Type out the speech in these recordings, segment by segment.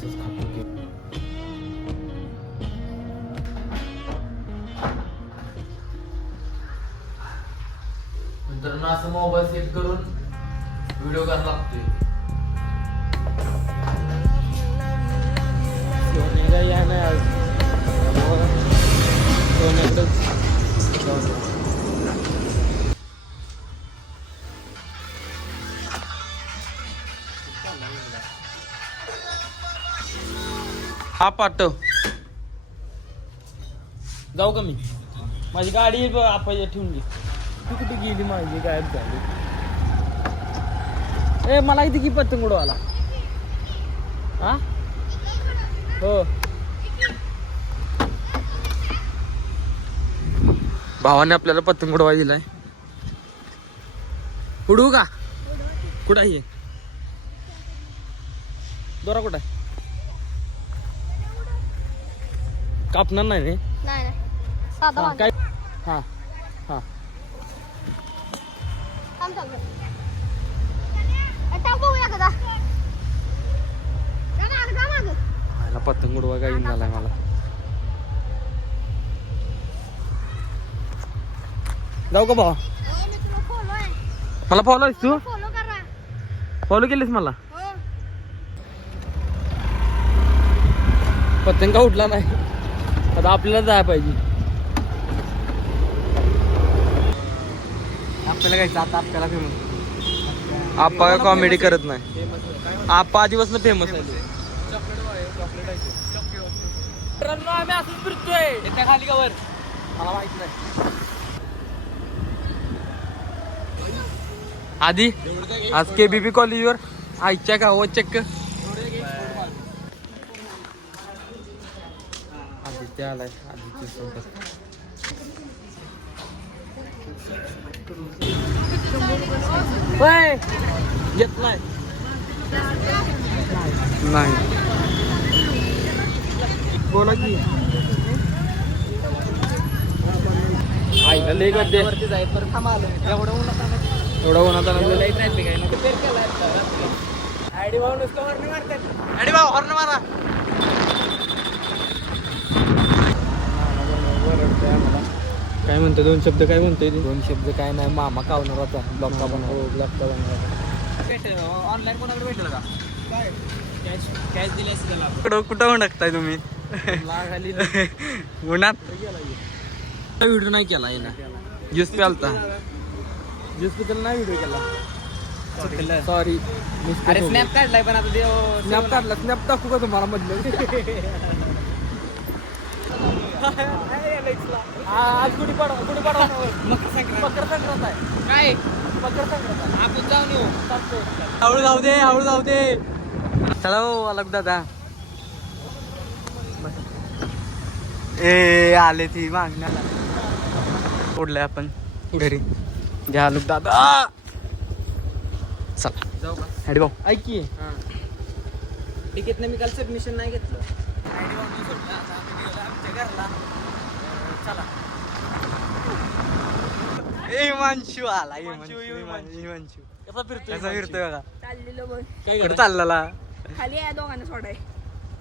असंच खातो की मित्रांनो असं मोबाईल सेट करून व्हिडिओ करायला लागतोय. सोन्याला या नाही आज सोन्याकडेच हा पाठव. जाऊ का मी? माझी गाडी आपण ठेवून घे. तू कुठे गेली? माझी गायब झाली. ए मला इथे की पतंग उडवायला. हा हो भावाने आपल्याला पतंग उडवाय दिलाय. उडवू का? कुठं आहे दोरा? कुठं आहे? कापणार नाही रे. नाही साधा काय? हा हा पतंग उडवा काही झालाय मला. जाऊ का भावा? मला फॉलो आहेस तू? फॉलो केलीस मला? पतंग का उठला नाही? आता आपल्याला जायला पाहिजे. आपल्याला काय जात आपल्याला फेमस. आपा कॉमेडी करत नाही. आपा आधीपासून फेमस आहे. आम्ही असंच फिरतोय त्या खाली कवर. मला माहित नाही आधी. आज KBP कॉलेजवर आईच्या गावात चक्क आदित्य आलाय. आदित्य सोबत येत नाही. बोला की आईला लई गर्दी वरती जायचं. तर थांबा आलं एवढं उन्हात ट्रॅफिक आहे. आयडी भाऊ नुसतं हॉर्न मारतात. आयडी भाऊ हॉर्न मारा. काय म्हणतो? दोन शब्द काय म्हणतोय? दोन शब्द काय नाही. मामा कावणार होता. ब्लॉक का बनवा. ब्लॉक का बनवा. ऑनलाईन कोणाकडे भेटेल का? कॅश दिली असते त्याला. कुठं उडकताय तुम्ही? उन्हात व्हिडिओ नाही केला येणार. ज्यूस प्यालता. ज्यूस पिताना नाही व्हिडिओ केला. सॉरी. अरे स्नॅप काढलाय पण आता स्नॅप काढला. स्नॅप टाकू का तुम्हाला मधलं? आज गुढीपाडवा मकर संक्रांत आहे. काय मकर संक्रांत? आपण जाऊन येऊ. हळू जाऊ दे. चला अलग दादा. ए आले ती मागण्याला. उडलंय आपण घरी. घ्या लोक दादा. चला जाऊ का? हॅडी भाऊ ऐक की. तिकीट मी काल सबमिशन नाही घेतलं. चला. हिमांशू आला. हिमांशू कसा फिरतोय बघा. चाललेलो बघ. काय चालला? खाली आहे दोघांना सोडाय.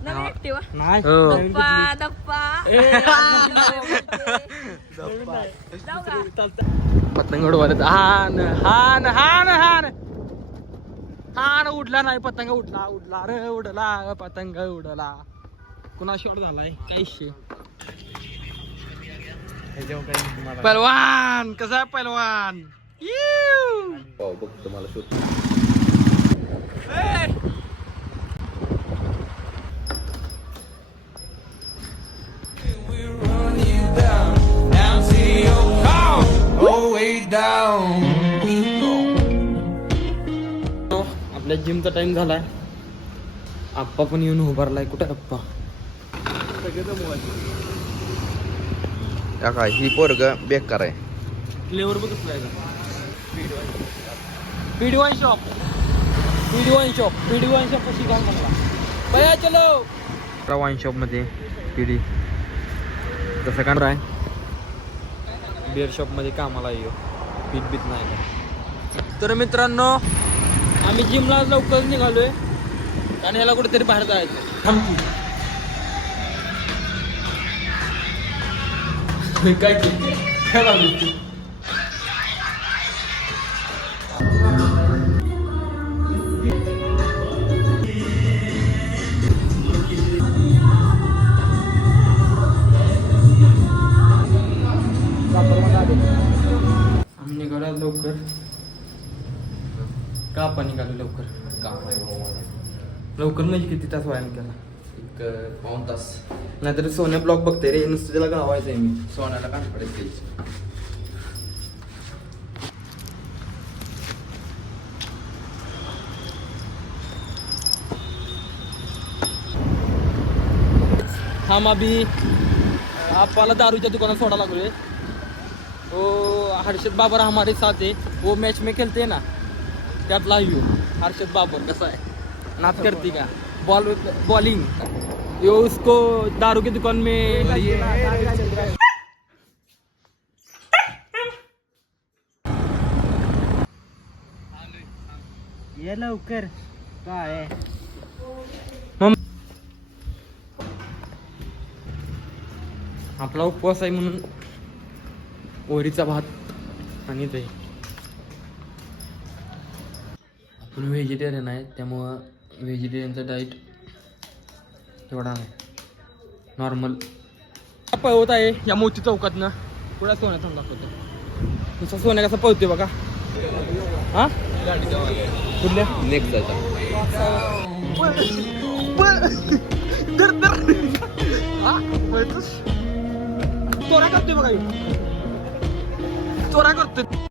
नवीन ऍक्टिवा. नाही पतंग उडवायला. हान उडला नाही. पतंग उडला रे. उडला पतंग उडला. कुणा शॉट झालाय काय शे? पहलवान कसा आहे पहलवान? बघतो मला शोध. आपल्या जिमचा टाइम झालाय. आप्पा पण येऊन उभारलाय. कुठे आप्पा? काय ही पोरग बेकार आहे. फ्लेवर बघितलाय का? पीडी शॉप कशी घाल म्हणला. बया चलो वाईन शॉप मध्ये पीडी कसं का राय. बिअर शॉप मध्ये कामाला येऊ. बीत नाही. तर मित्रांनो आम्ही जिमला लवकर निघालोय आणि ह्याला कुठेतरी बाहेर जायचं. काय केलं? काय लावली तू? आम्ही निघालो लवकर का आपण निघालो लवकर लवकर म्हणजे किती तास व्हायला केला एक पाऊण तास नाहीतर सोन्या ब्लॉग बघते रे नुसतं त्याला गावायचं आहे मी सोन्याला काय पडेल हम अभी आपल्याला दारूच्या दुकानात सोडा लागलोय वो हर्षद बाबर हमारे साथ है वो मैच में खेलते हैं ना त्यातला यू हर्षद बाबर कसा है नाच करती का बॉलिंग यो उसको दारू की दुकान में ये लवकर काय आपला उपवास आहे म्हणून ओरीचा भात आणि दही आपण व्हेजिटेरियन आहे त्यामुळं व्हेजिटेरियनचं डाईट तेवढा नाही नॉर्मल पळवत आहे या मोती चौकातनं पुढे सोन्या थांबला होतं तुझा सोन्या कसा पळतोय बघा हा कुठल्या नेक्स्ट चोरा करतोय बघा चोरा करतोय